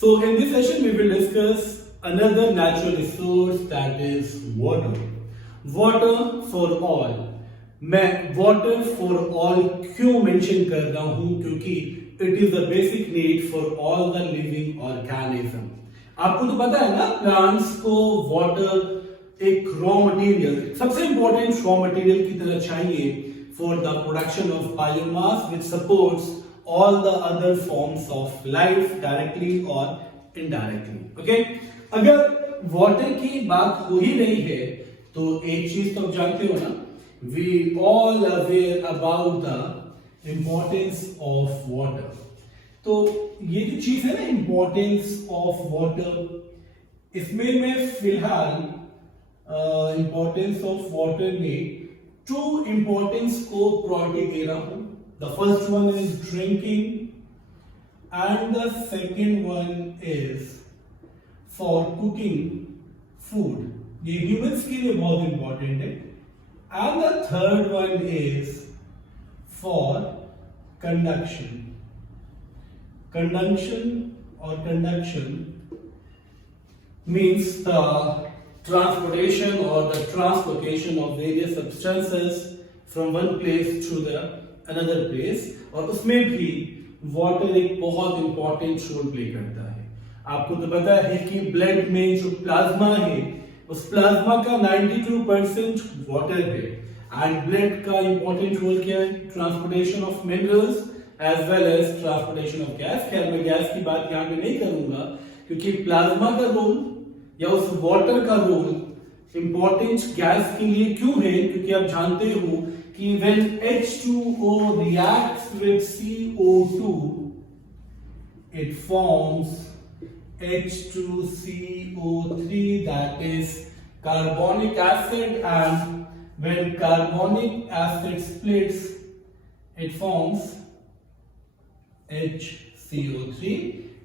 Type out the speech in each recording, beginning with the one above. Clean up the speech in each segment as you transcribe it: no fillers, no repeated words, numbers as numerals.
So in this session we will discuss another natural resource that is water. Water for all. मैं water for all क्यों mention कर रहा हूँ? क्योंकि it is a basic need for all the living organism. आपको तो पता है ना, plants को water एक raw material, सबसे important raw material की तरह चाहिए for the production of biomass which supports all the other forms of life directly or indirectly. Okay? अगर water की बात हो ही रही है तो एक चीज तो आप जानते हो ना, we all aware about the importance of water. तो ये जो चीज है ना importance of water, इसमें मैं फिलहाल importance of water में two importance को priority दे रहा हूं. The first one is drinking and the second one is for cooking food. ये humans के लिए बहुत important है. And the third one is for conduction. Conduction means the transportation or the translocation of various substances from one place to the another place. और उसमें भी water एक बहुत important role play करता है. आपको तो पता है कि blood में जो plasma है, उस प्लाज्मा का 92% वाटर है. एंड ब्लड का इंपॉर्टेंट रोल क्या है? Transportation of minerals as well as transportation of gas. खैर मैं गैस की बात यहाँ पे नहीं करूंगा क्योंकि प्लाज्मा का रोल या उस वाटर का रोल इंपॉर्टेंट गैस के लिए क्यों है? क्योंकि आप जानते हो कि when H2O reacts with CO2 it forms H2CO3, that is carbonic acid, and when carbonic acid splits it forms HCO3,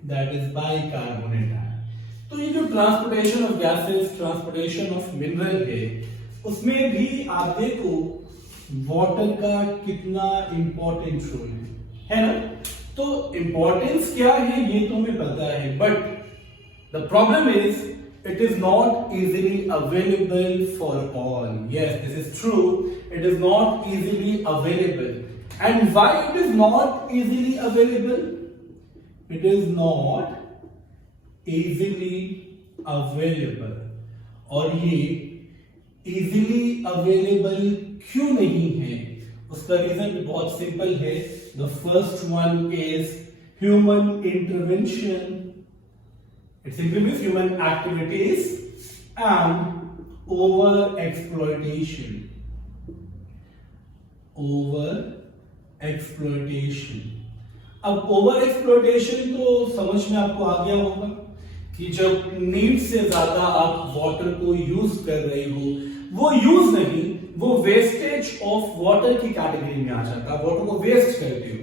that is bicarbonate ion. तो ये जो transportation of gases, transportation of mineral है, उसमें भी आप देखो वाटर का कितना इंपॉर्टेंट रोल है ना. तो इंपॉर्टेंस क्या है ये तो हमें पता है, but the problem is it is not easily available for all. Yes, this is true. It is not easily available. And why it is not easily available? It is not easily available. और ये easily available क्यों नहीं है? उसका reason भी बहुत simple है. The first one is human intervention. It simply means human activities and over exploitation. अब ओवर एक्सप्लॉयटेशन तो समझ में आपको आ गया होगा कि जब नीड से ज्यादा आप वाटर को यूज कर रहे हो, वो यूज नहीं, वो वेस्टेज ऑफ वाटर की कैटेगरी में आ जाता है. वाटर को वेस्ट करते हो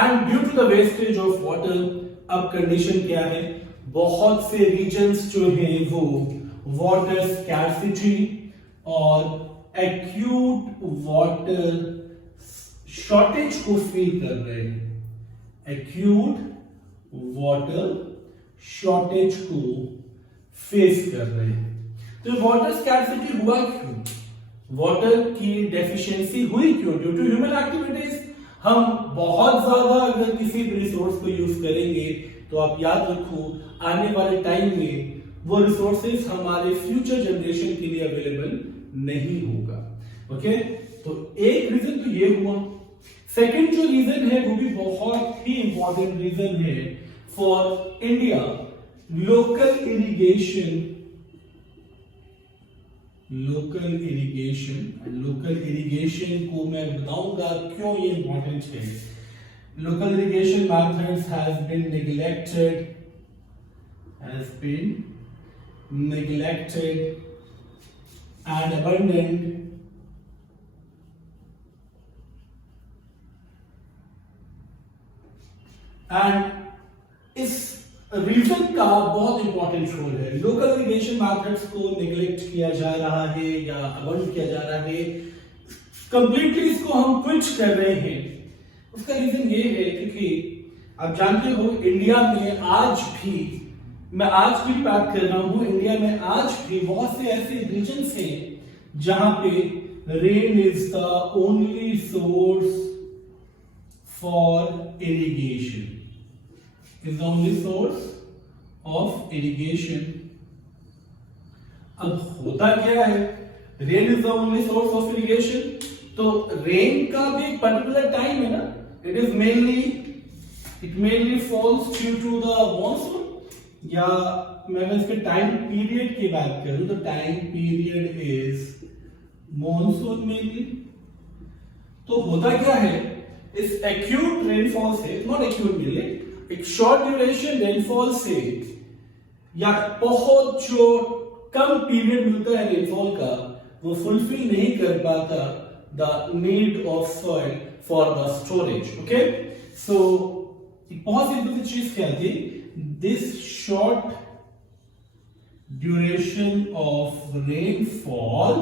and due to the wastage of water अब कंडीशन क्या है? बहुत से रीजन्स जो हैं वो वाटर स्कैर्सिटी और एक्यूट वाटर शॉर्टेज को फील कर रहे हैं. एक्यूट वाटर शॉर्टेज को फेस कर रहे हैं. तो वाटर स्कैर्सिटी हुआ क्यों? वाटर की डेफिशिएंसी हुई क्यों? Due to human activities. हम बहुत ज्यादा अगर किसी भी रिसोर्स को यूज करेंगे तो आप याद रखो आने वाले टाइम में वो रिसोर्सेज हमारे फ्यूचर जनरेशन के लिए अवेलेबल नहीं होगा. ओके, तो एक रीजन तो ये हुआ. सेकंड जो रीजन है वो भी बहुत ही इंपॉर्टेंट रीजन है फॉर इंडिया. लोकल इरिगेशन को मैं बताऊंगा क्यों ये इंपॉर्टेंट है. Local irrigation methods has been neglected and abandoned. And इस रीजन का बहुत इंपॉर्टेंट रोल है. लोकल इरिगेशन मेथड्स को नेग्लेक्ट किया जा रहा है या अवॉइड किया जा रहा है, कंप्लीटली इसको हम क्विट कर रहे हैं. उसका रीजन ये है क्योंकि आप जानते हो इंडिया में आज भी, मैं आज भी बात कर रहा हूं, इंडिया में आज भी बहुत से ऐसे रीजन हैं जहां पे rain is the only source for irrigation, is the only source of irrigation. अब होता क्या है, rain is the only source of irrigation, तो रेन का भी एक पर्टिकुलर टाइम है ना, it mainly falls due to the monsoon, या मैं अगर इसके टाइम पीरियड की बात करूं तो time period is monsoon mainly. तो होता क्या है, इस एक्यूट रेनफॉल से, नॉट एक्यूट मेनली, एक शॉर्ट ड्यूरेशन रेनफॉल से या बहुत जो कम पीरियड मिलता है रेनफॉल का, वो फुलफिल नहीं कर पाता the need of soil for the storage. Okay, so बहुत सिंपल सी चीज क्या थी, this short duration of rainfall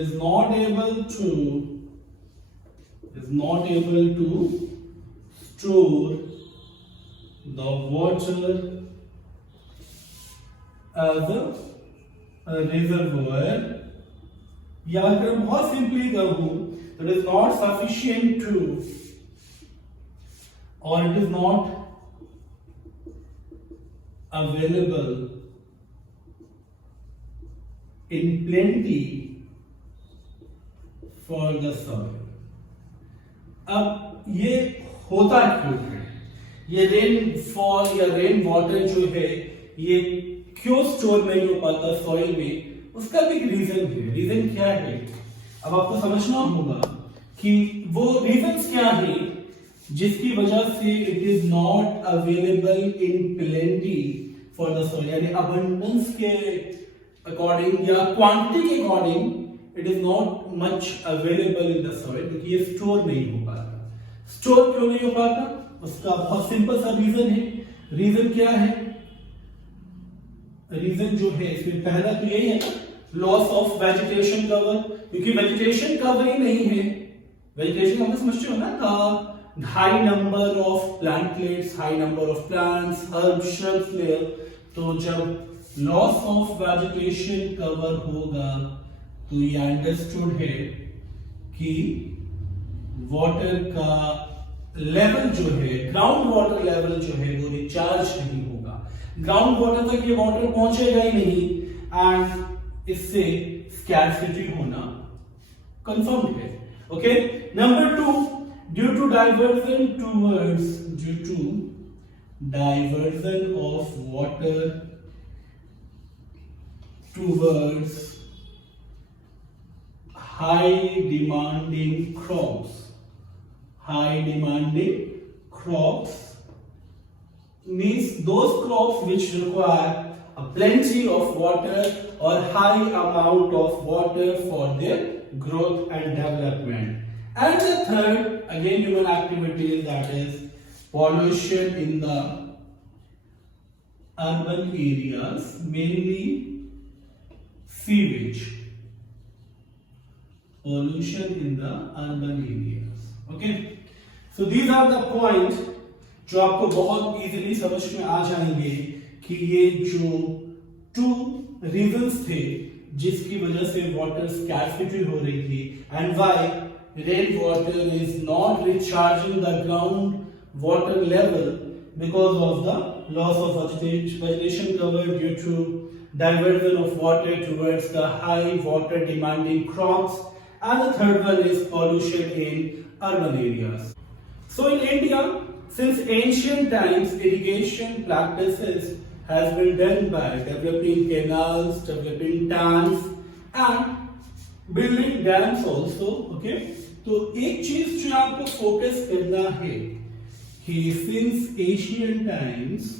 is not able to store the water as a reservoir, या अगर बहुत सिंपली कहूं, it is not sufficient to, or it is not available in plenty for the soil। अब ये होता क्यों है, ये रेन फॉल या रेन वाटर जो है ये क्यों स्टोर नहीं हो पाता सॉइल में, उसका भी रीजन है। रीजन क्या है, अब आपको समझना होगा कि वो रीजंस क्या है जिसकी वजह से it is not available in plenty for the soil, यानी अबंडेंस के अकॉर्डिंग या क्वांटिटी के according it is not much available in the soil, क्योंकि ये स्टोर नहीं हो पाता। स्टोर क्यों नहीं हो पाता, उसका बहुत सिंपल सा रीजन है। रीजन क्या है, रीजन जो है इसमें पहला तो यही है ना, लॉस ऑफ वेजिटेशन कवर, क्योंकि वेजिटेशन कवर ही नहीं है। वेजिटेशन कवर समझते हो ना, का high number of plantlets, high number of plants, herb, shrubs layer. तो जब लॉस ऑफ वेजिटेशन कवर होगा तो ये अंडरस्टूड है कि वाटर का लेवल जो है, ग्राउंड वाटर लेवल जो है वो रिचार्ज नहीं होगा, ग्राउंड वाटर तक ये वाटर पहुंचेगा ही नहीं, एंड इससे स्कैर्सिटी होना कंफर्म है। Okay, number 2, due to diversion of water towards high demanding crops means those crops which require a plenty of water or high amount of water for their growth and development. And the third, again human activities, that is pollution in the urban areas, mainly sewage. Pollution in the urban areas. Okay, so these are the points जो आपको बहुत easily समझ में आ जाएंगे कि ये जो 2 reasons थे जिसकी वजह से वाटर स्कैर्सिटी हो रही थी, and why rain water is not recharging the ground water level because of the loss of vegetation cover due to diversion of water towards the high water demanding crops. And the third one is pollution in urban areas. So in India, since ancient times, irrigation practices has been done by developing canals, developing dams, and building dams also. Okay, तो एक चीज जो आपको focus करना है कि since ancient times,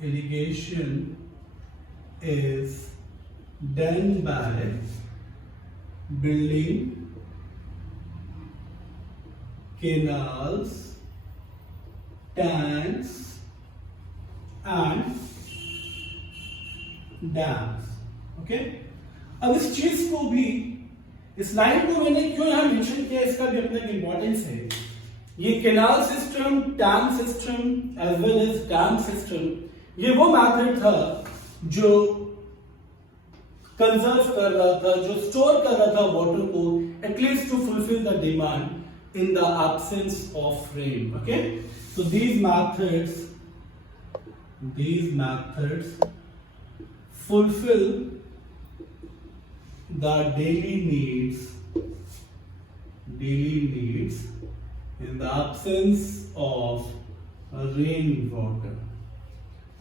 irrigation is done by building canals, tanks, and dams. Okay, अब इस चीज को भी, इस लाइन को मैंने क्यों यहां मेंशन किया, इसका भी अपना एक इंपॉर्टेंस है। ये canal system, tank system as well as dam system, ये वो मेथड था जो कंजर्व कर रहा था, जो स्टोर कर रहा था वाटर को, at least to fulfil the demand in the absence of rain. Okay, so these methods fulfill the daily needs in the absence of rainwater.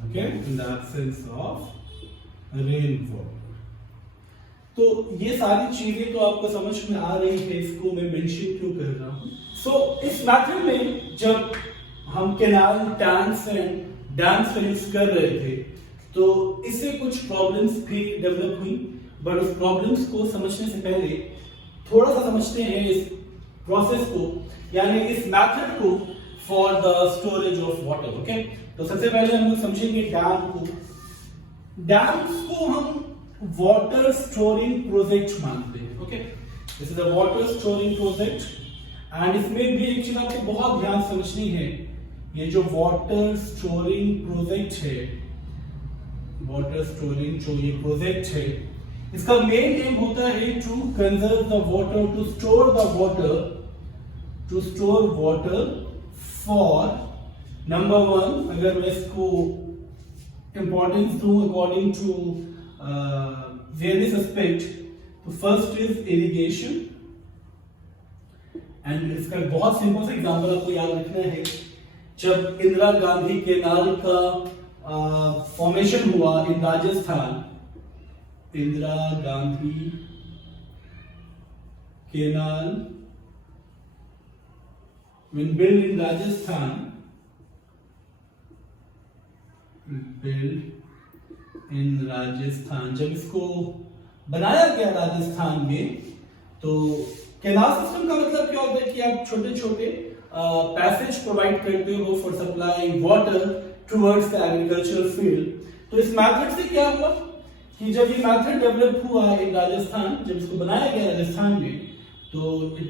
Okay, in the absence of rainwater. तो ये सारी चीजें तो आपको समझ में आ रही है, इसको मैं मेंशन क्यों कर रहा हूँ। सो इस मेथड में जब हम कैनाल, टैंक्स एंड डैम्स का यूज कर रहे थे तो इससे कुछ प्रॉब्लम्स भी डेवलप हुई, बट उस प्रॉब्लम्स को समझने से पहले थोड़ा सा समझते हैं इस प्रोसेस को, यानी इस मेथड को for the storage of water. Okay, तो सबसे पहले हम लोग समझेंगे डैम को। डैम्स को हम वाटर स्टोरिंग प्रोजेक्ट मानते हैं। Okay, this is a water storing project and इसमें भी एक चीज आपको बहुत ध्यान समझनी है, ये जो वाटर स्टोरिंग प्रोजेक्ट है, वाटर स्टोरिंग जो ये प्रोजेक्ट है, इसका मेन एम होता है to conserve the water, to store water for number one. अगर मैं इसको इंपॉर्टेंस दूं अकॉर्डिंग टू वेरियस एस्पेक्ट, तो फर्स्ट इज इरिगेशन, एंड इसका बहुत सिंपल सा एग्जांपल आपको याद रखना है। जब इंदिरा गांधी कैनाल का फॉर्मेशन हुआ in Rajasthan, Indira Gandhi canal when built in Rajasthan, जब इसको बनाया गया राजस्थान में, तो कैनाल सिस्टम का मतलब क्या होता है कि आप छोटे छोटे पैसेज प्रोवाइड करते हो for supply water towards the agricultural field. तो इस मेथड से क्या हुआ कि जब ये मेथड डेवलप हुआ इन राजस्थान, जब इसको बनाया गया राजस्थान में, तो it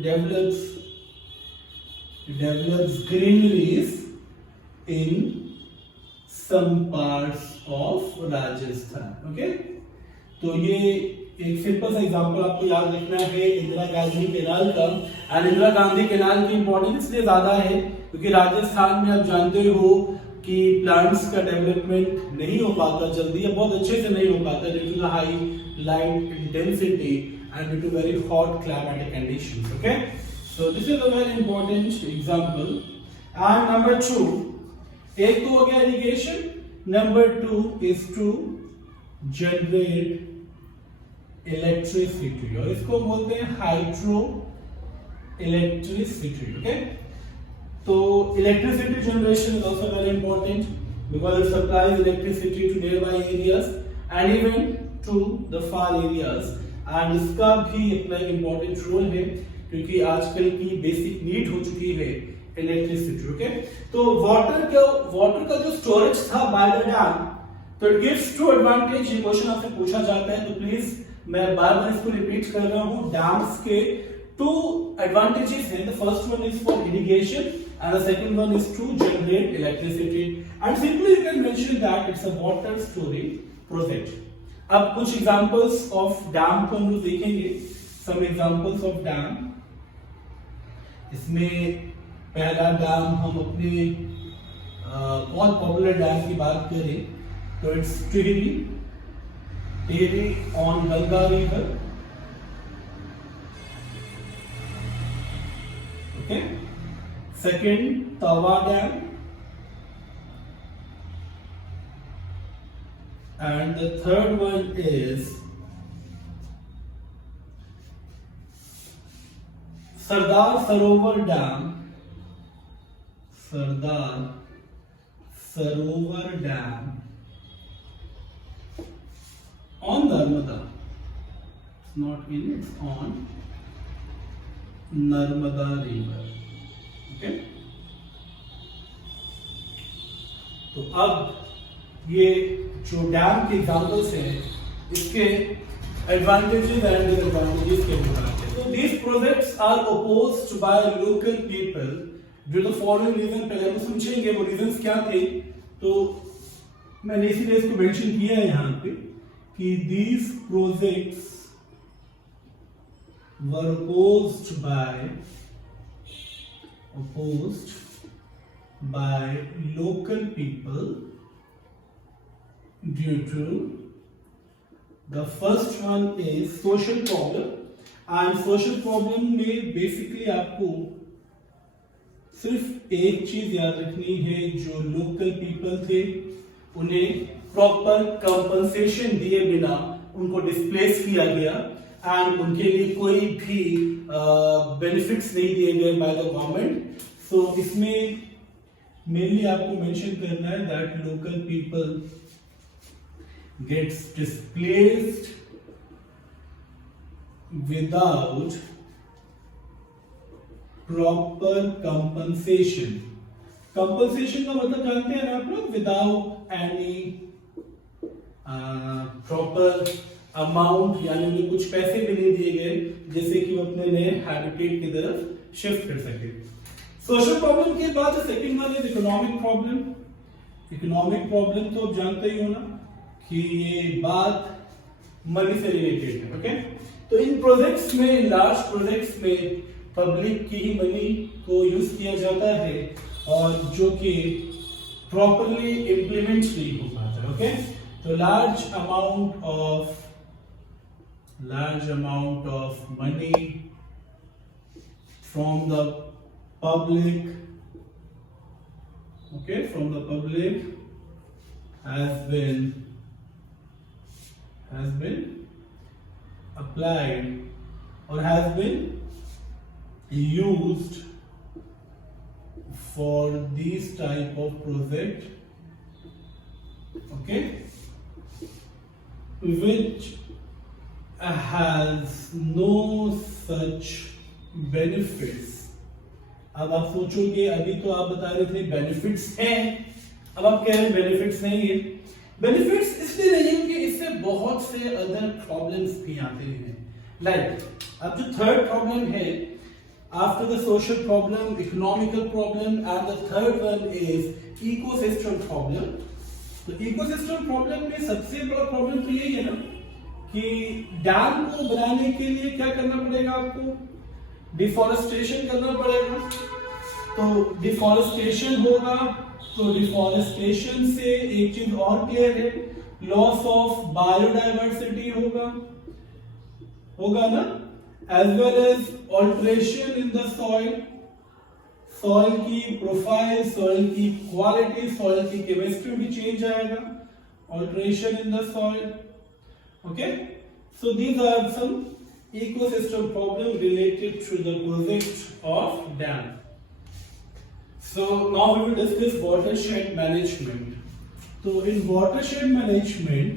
develops greeneries in some parts of Rajasthan. Okay, तो ये एक सिंपल सा एग्जांपल आपको याद रखना है इंदिरा गांधी कैनाल का। एंड इंदिरा गांधी कैनाल की इंपॉर्टेंस इसलिए ज्यादा है क्योंकि राजस्थान में आप जानते हो कि प्लांट्स का डेवलपमेंट नहीं हो पाता जल्दी, या बहुत अच्छे से नहीं हो पाता due to the high light intensity and due to very hot climatic conditions. Okay, so this is a very important example. And number 2, एक तो हो गया irrigation, number 2 is to generate electricity, और इसको बोलते हैं hydro electricity. Okay, तो electricity generation is also very important because it supplies electricity to nearby areas and even to the far areas, and इसका भी अपना important role है क्योंकि आजकल की बेसिक नीड हो चुकी है इलेक्ट्रिसिटी। ओके, तो वाटर का जो स्टोरेज था बाय द डैम, तो इट गिव्स टू एडवांटेज। ये क्वेश्चन आपसे पूछा जाता है, तो प्लीज मैं बार बार इसको रिपीट कर रहा हूँ। डैम्स के टू एडवांटेजेस हैं, the first one is for irrigation and the second one is to generate electricity, and simply you can mention that it's a water storing project. अब कुछ एग्जांपल्स ऑफ डैम को हम लोग देखेंगे, some examples of dam. इसमें पहला dam हम अपने बहुत पॉपुलर डैम की बात करें तो it's Tehri on Ganga river. Okay, second Tawa dam, and the third one is Sardar Sarovar dam, Sardar Sarovar dam on Narmada. It's not in, it's on Narmada river. Okay, तो अब ये जो डैम के एग्जाम्पल्स हैं इसके एडवांटेजेस एंड डिसएडवांटेजेस के बारे में। तो these projects are opposed by local people due to following reason. पहले हम समझेंगे वो रीजंस क्या थे। तो मैंने इसीलिए इसको मेंशन किया है यहाँ पे कि these projects were opposed by local people due to the first one is social problem, and social problem में basically आपको सिर्फ एक चीज याद रखनी है, जो लोकल पीपल थे उन्हें प्रॉपर कंपनसेशन दिए बिना उनको डिस्प्लेस किया गया एंड उनके लिए कोई भी बेनिफिट्स नहीं दिए गए बाय द गवर्नमेंट। सो इसमें मेनली आपको मेंशन करना है that local people gets displaced without proper compensation. Compensation का मतलब जानते हैं ना आप लोग, विदाउट एनी प्रॉपर अमाउंट, यानी उन्हें कुछ पैसे भी नहीं दिए गए जैसे कि वो अपने नए हैबिटेट की तरफ शिफ्ट कर सके। सोशल प्रॉब्लम के बाद second one is economic problem. Economic problem तो आप जानते ही हो ना कि ये बात मनी से रिलेटेड है। ओके, तो इन प्रोजेक्ट्स में, लार्ज प्रोजेक्ट्स में पब्लिक की ही मनी को यूज किया जाता है और जो कि प्रॉपरली इंप्लीमेंट नहीं हो पाता। ओके, तो large amount of money from the public, okay, from the public has been applied or has been used for these type of project, okay, which has no such benefits। अब आप सोचोगे, अभी तो आप बता रहे थे बेनिफिट्स हैं, अब आप कह रहे हैं बेनिफिट्स नहीं है। बेनिफिट्स इसलिए नहीं है कि इससे बहुत से अदर प्रॉब्लम्स भी आते हैं। लाइक अब जो थर्ड प्रॉब्लम है after the social problem, economical problem and the third one is ecosystem problem. तो इकोसिस्टम प्रॉब्लम में सबसे बड़ा प्रॉब्लम तो यही है ना कि डैम को बनाने के लिए क्या करना पड़ेगा, आपको डिफॉरेस्टेशन करना पड़ेगा। तो डिफॉरेस्टेशन होगा, तो डिफॉरेस्टेशन से एक चीज और क्लियर है, लॉस ऑफ बायोडाइवर्सिटी होगा ना, as well as alteration in the soil, soil की प्रोफाइल, सॉइल की क्वालिटी, सॉइल की केमिस्ट्री भी चेंज आएगा, alteration in the soil. Okay, so these are some ecosystem problems related to the project of dam. So now we will discuss watershed management. So in watershed management,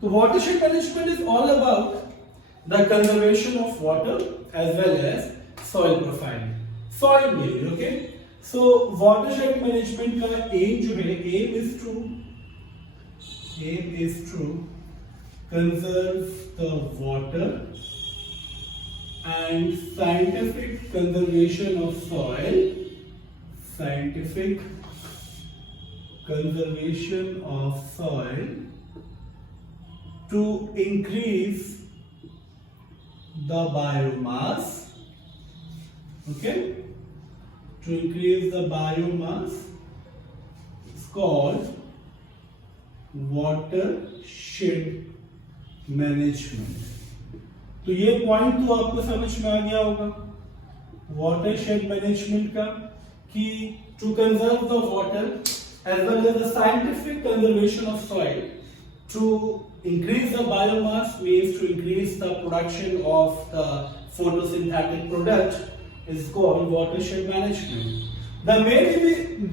so watershed management is all about the conservation of water as well as soil profiling, soil behavior। okay, so watershed management का aim जो है, aim is to conserve the water and scientific conservation of soil, scientific conservation of soil to increase the biomass, okay, to increase the biomass is called watershed management। तो ये point तो आपको समझ में आ गया होगा watershed management का, कि to conserve the water as well as the scientific conservation of soil to increase the biomass means to increase the production of the photosynthetic product is called watershed management। The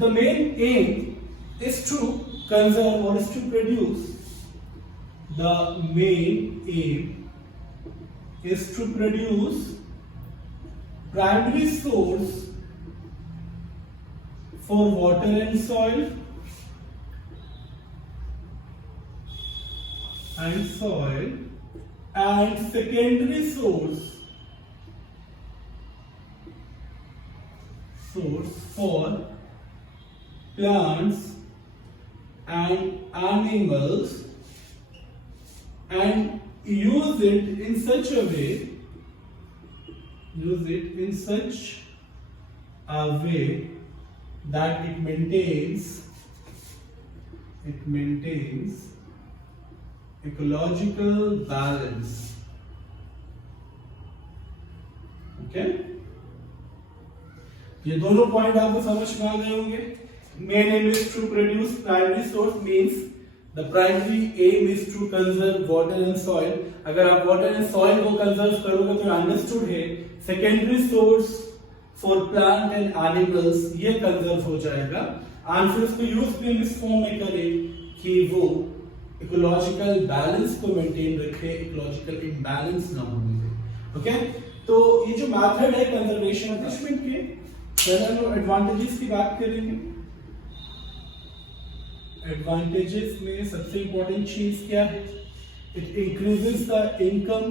main aim is to conserve or is to produce, the main aim is to produce primary source for water and soil and secondary source for plants and animals, and use it in such a way that it maintains ecological balance. Okay, ये दोनों point आपको समझ में आ गए होंगे. Main aim is to produce primary source, means the primary aim is to conserve water and soil. अगर आप water and soil को conserve करोगे तो understood है secondary source for plant and animals ये conserve हो जाएगा. और फिर उसको यूज भी इस फॉर्म में करें कि वो इकोलॉजिकल बैलेंस को मेंटेन रखे, इकोलॉजिकल इम्बैलेंस ना होने दे. ओके, तो ये जो मेथड है कंजर्वेशन मैनेजमेंट के, पहले हम लोग एडवांटेजेस की बात करेंगे. एडवांटेजेस में सबसे इंपॉर्टेंट चीज क्या है? इट इंक्रीजेस द इनकम,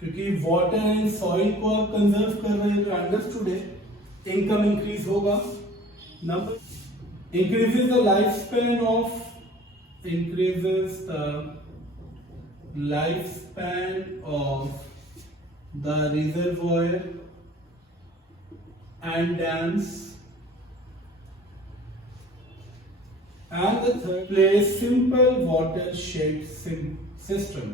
क्योंकि वाटर एंड सॉइल को आप कंजर्व कर रहे हैं तो अंडरस्टूड है इनकम इंक्रीज होगा. Number increases the lifespan of the reservoir and dams, and the third, place simple watershed system.